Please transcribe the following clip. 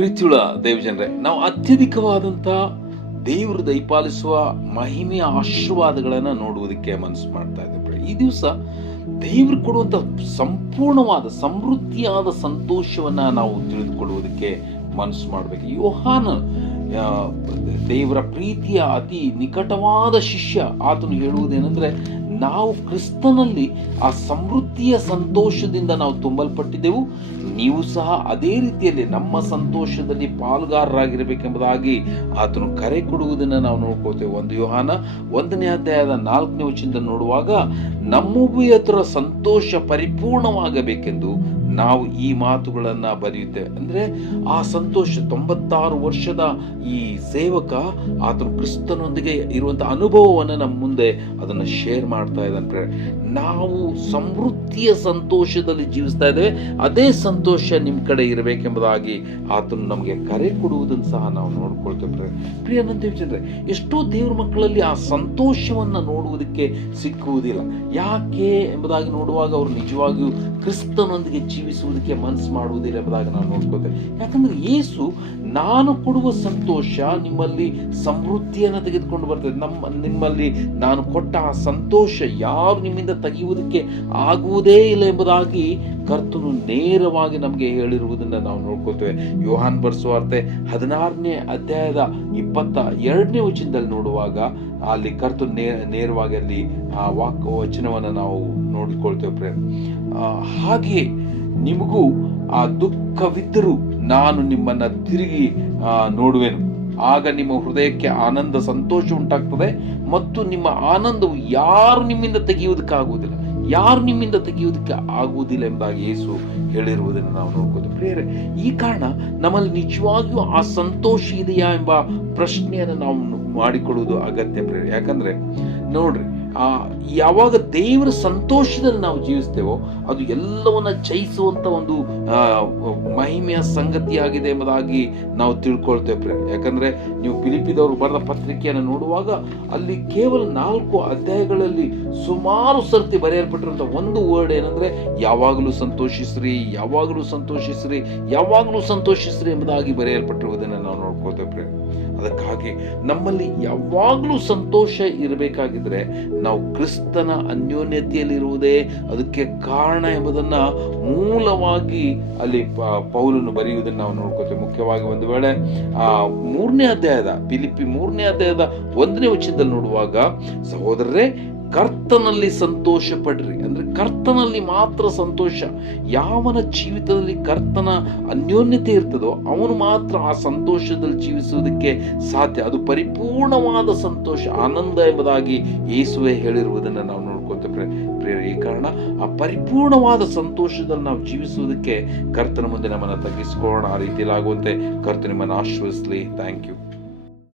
ಪ್ರೀತಿಯುಳ ದೇವಜನರೇ ನಾವು ಅತ್ಯಧಿಕವಾದಂಥ ದೇವರು ದಯಪಾಲಿಸುವ ಮಹಿಮೆಯ ಆಶೀರ್ವಾದಗಳನ್ನು ನೋಡುವುದಕ್ಕೆ ಮನಸ್ಸು ಮಾಡ್ತಾ ಇದ್ದೇವೆ ಈ ದಿವಸ ದೇವರು ಕೊಡುವಂಥ ಸಂಪೂರ್ಣವಾದ, ಸಮೃದ್ಧಿಯಾದ ಸಂತೋಷವನ್ನು ನಾವು ತಿಳಿದುಕೊಳ್ಳುವುದಕ್ಕೆ ಮನಸ್ಸು ಮಾಡಬೇಕು. ಯೋಹಾನ ದೇವರ ಪ್ರೀತಿಯ ಅತಿ ನಿಕಟವಾದ ಶಿಷ್ಯ ಆತನು ಹೇಳುವುದೇನೆಂದರೆ, ನಾವು ಕ್ರಿಸ್ತನಲ್ಲಿ ಆ ಸಮೃದ್ಧಿಯ ಸಂತೋಷದಿಂದ ನಾವು ತುಂಬಲ್ಪಟ್ಟಿದ್ದೆವು. ನೀವು ಸಹ ಅದೇ ರೀತಿಯಲ್ಲಿ ನಮ್ಮ ಸಂತೋಷದಲ್ಲಿ ಪಾಲುಗಾರರಾಗಿರಬೇಕೆಂಬುದಾಗಿ ಆತನು ಕರೆ ಕೊಡುವುದನ್ನು ನಾವು ನೋಡ್ಕೋತೇವೆ ಒಂದು ಯೋಹಾನ ಒಂದನೇ ಅಧ್ಯಾಯದ ನಾಲ್ಕನೇ ವಚನದ ನೋಡುವಾಗ ನಮ್ಮೊಬ್ಬರ ಸಂತೋಷ ಪರಿಪೂರ್ಣವಾಗಬೇಕೆಂದು ನಾವು ಈ ಮಾತುಗಳನ್ನು ಬರೆಯುತ್ತೇವೆ. ಅಂದರೆ ಆ ಸಂತೋಷ, ತೊಂಬತ್ತಾರು ವರ್ಷದ ಈ ಸೇವಕ ಆತನು ಕ್ರಿಸ್ತನೊಂದಿಗೆ ಇರುವಂಥ ಅನುಭವವನ್ನು ನಮ್ಮ ಮುಂದೆ ಅದನ್ನು ಶೇರ್ ಮಾಡ್ತಾ ಇದ್ದಾನೆ. ನಾವು ಸಮೃದ್ಧಿಯ ಸಂತೋಷದಲ್ಲಿ ಜೀವಿಸ್ತಾ ಇದ್ದೇವೆ. ಅದೇ ಸಂತೋಷ ನಿಮ್ಮ ಕಡೆ ಇರಬೇಕೆಂಬುದಾಗಿ ಆತನು ನಮಗೆ ಕರೆ ಕೊಡುವುದನ್ನು ಸಹ ನಾವು ನೋಡ್ಕೊಳ್ತೇವೆ ಪ್ರಿಯ ಜನರೇ, ಎಷ್ಟೋ ದೇವ್ರ ಮಕ್ಕಳಲ್ಲಿ ಆ ಸಂತೋಷವನ್ನು ನೋಡುವುದಕ್ಕೆ ಸಿಕ್ಕುವುದಿಲ್ಲ. ಯಾಕೆ ಎಂಬುದಾಗಿ ನೋಡುವಾಗ ಅವರು ನಿಜವಾಗಿಯೂ ಕ್ರಿಸ್ತನೊಂದಿಗೆ ಜೀವಿಸುವುದಕ್ಕೆ ಮನಸ್ಸು ಮಾಡುವುದಿಲ್ಲ ಎಂಬುದಾಗಿ ನಾವು ನೋಡ್ಕೋತೇವೆ ಯಾಕಂದ್ರೆ ಯೇಸು ನಾನು ಕೊಡುವ ಸಂತೋಷ ನಿಮ್ಮಲ್ಲಿ ಸಮೃದ್ಧಿಯನ್ನು ತೆಗೆದುಕೊಂಡು ಬರ್ತದೆ. ನಮ್ಮ, ನಿಮ್ಮಲ್ಲಿ ನಾನು ಕೊಟ್ಟ ಆ ಸಂತೋಷ ಯಾರು ನಿಮ್ಮಿಂದ ತೆಗೆಯುವುದಕ್ಕೆ ಆಗುವುದೇ ಇಲ್ಲ ಎಂಬುದಾಗಿ ಕರ್ತನು ನೇರವಾಗಿ ನಮಗೆ ಹೇಳಿರುವುದನ್ನು ನಾವು ನೋಡ್ಕೋತೇವೆ. ಯೋಹಾನ್ ಬರ್ಸುವಾರ್ತೆ ಹದಿನಾರನೇ ಅಧ್ಯಾಯದ ಇಪ್ಪತ್ತ ಎರಡನೇ ವಚನದಲ್ಲಿ ನೋಡುವಾಗ ಅಲ್ಲಿ ಕರ್ತು ನೇರವಾಗಿ ಅಲ್ಲಿ ಆ ವಾಕ್, ವಚನವನ್ನು ನಾವು ನೋಡಿಕೊಳ್ತೇವೆ ಪ್ರೇಮ್ ಹಾಗೆ ನಿಮಗೂ ಆ ದುಃಖವಿದ್ದರೂ ನಾನು ನಿಮ್ಮನ್ನ ತಿರುಗಿ ನೋಡುವೆನು. ಆಗ ನಿಮ್ಮ ಹೃದಯಕ್ಕೆ ಆನಂದ, ಸಂತೋಷ ಉಂಟಾಗ್ತದೆ ಮತ್ತು ನಿಮ್ಮ ಆನಂದವು ಯಾರು ನಿಮ್ಮಿಂದ ತೆಗೆಯುವುದಕ್ಕಾಗುವುದಿಲ್ಲ. ಯಾರು ನಿಮ್ಮಿಂದ ತೆಗೆಯುವುದಕ್ಕೆ ಆಗುವುದಿಲ್ಲ ಎಂಬುದಾಗಿ ಯೇಸು ಹೇಳಿರುವುದನ್ನು ನಾವು ನೋಡ್ಬೋದು. ಪ್ರೇರೆ ಈ ಕಾರಣ ನಮ್ಮಲ್ಲಿ ನಿಜವಾಗಿಯೂ ಆ ಸಂತೋಷ ಇದೆಯಾ ಎಂಬ ಪ್ರಶ್ನೆಯನ್ನು ನಾವು ಮಾಡಿಕೊಳ್ಳುವುದು ಅಗತ್ಯ ಪ್ರೇರೆ ಯಾಕಂದ್ರೆ, ನೋಡ್ರಿ ಆ, ಯಾವಾಗ ದೇವರ ಸಂತೋಷದಲ್ಲಿ ನಾವು ಜೀವಿಸ್ತೇವೋ ಅದು ಎಲ್ಲವನ್ನ ಜಯಿಸುವಂತ ಒಂದು ಮಹಿಮೆಯ ಸಂಗತಿಯಾಗಿದೆ ಎಂಬುದಾಗಿ ನಾವು ತಿಳ್ಕೊಳ್ತೇವೆ ಯಾಕಂದ್ರೆ ನೀವು ಫಿಲಿಪಿದವರು ಬರೆದ ಪತ್ರಿಕೆಯನ್ನು ನೋಡುವಾಗ ಅಲ್ಲಿ ಕೇವಲ ನಾಲ್ಕು ಅಧ್ಯಾಯಗಳಲ್ಲಿ ಸುಮಾರು ಸರ್ತಿ ಬರೆಯಲ್ಪಟ್ಟಿರುವಂಥ ಒಂದು ವರ್ಡ್ ಏನಂದ್ರೆ, ಯಾವಾಗಲೂ ಸಂತೋಷಿಸ್ರಿ ಯಾವಾಗಲೂ ಸಂತೋಷಿಸ್ರಿ ಯಾವಾಗಲೂ ಸಂತೋಷಿಸ್ರಿ ಎಂಬುದಾಗಿ ಬರೆಯಲ್ಪಟ್ಟಿರುವುದನ್ನು ನಾವು ಅದಕ್ಕಾಗಿ ನಮ್ಮಲ್ಲಿ ಯಾವಾಗಲೂ ಸಂತೋಷ ಇರಬೇಕಾಗಿದ್ರೆ ನಾವು ಕ್ರಿಸ್ತನ ಅನ್ಯೋನ್ಯತೆಯಲ್ಲಿರುವುದೇ ಅದಕ್ಕೆ ಕಾರಣ ಎಂಬುದನ್ನ ಮೂಲವಾಗಿ ಅಲ್ಲಿ ಪೌಲನ್ನು ಪೌಲನು ಬರೆಯುವುದನ್ನು ನಾವು ನೋಡ್ಕೋತೇವೆ ಮುಖ್ಯವಾಗಿ ಒಂದು ವೇಳೆ, ಆ, ಮೂರನೇ ಅಧ್ಯಾಯದ ಪಿಲಿಪಿ ಮೂರನೇ ಅಧ್ಯಾಯದ ಒಂದನೇ ವಚನದಲ್ಲಿ ನೋಡುವಾಗ, ಸಹೋದರರೇ ಕರ್ತನಲ್ಲಿ ಸಂತೋಷ ಪಡ್ರಿ ಅಂದ್ರೆ ಕರ್ತನಲ್ಲಿ ಮಾತ್ರ ಸಂತೋಷ. ಯಾವನ ಜೀವಿತದಲ್ಲಿ ಕರ್ತನ ಅನ್ಯೋನ್ಯತೆ ಇರ್ತದೋ ಅವನು ಮಾತ್ರ ಆ ಸಂತೋಷದಲ್ಲಿ ಜೀವಿಸುವುದಕ್ಕೆ ಸಾಧ್ಯ. ಅದು ಪರಿಪೂರ್ಣವಾದ ಸಂತೋಷ, ಆನಂದ ಎಂಬುದಾಗಿ ಯೇಸುವೆ ಹೇಳಿರುವುದನ್ನು ನಾವು ನೋಡ್ಕೊತೇವೆ ಈ ಕಾರಣ ಆ ಪರಿಪೂರ್ಣವಾದ ಸಂತೋಷದಲ್ಲಿ ನಾವು ಜೀವಿಸುವುದಕ್ಕೆ ಕರ್ತನ ಮುಂದೆ ನಮ್ಮನ್ನು ತಗ್ಗಿಸ್ಕೊಳ್ಳೋಣ. ಆ ರೀತಿಯಲ್ಲಿ ಆಗುವಂತೆ ಕರ್ತ ನಿಮ್ಮನ್ನು ಆಶ್ರಯಿಸಲಿ ಥ್ಯಾಂಕ್ ಯು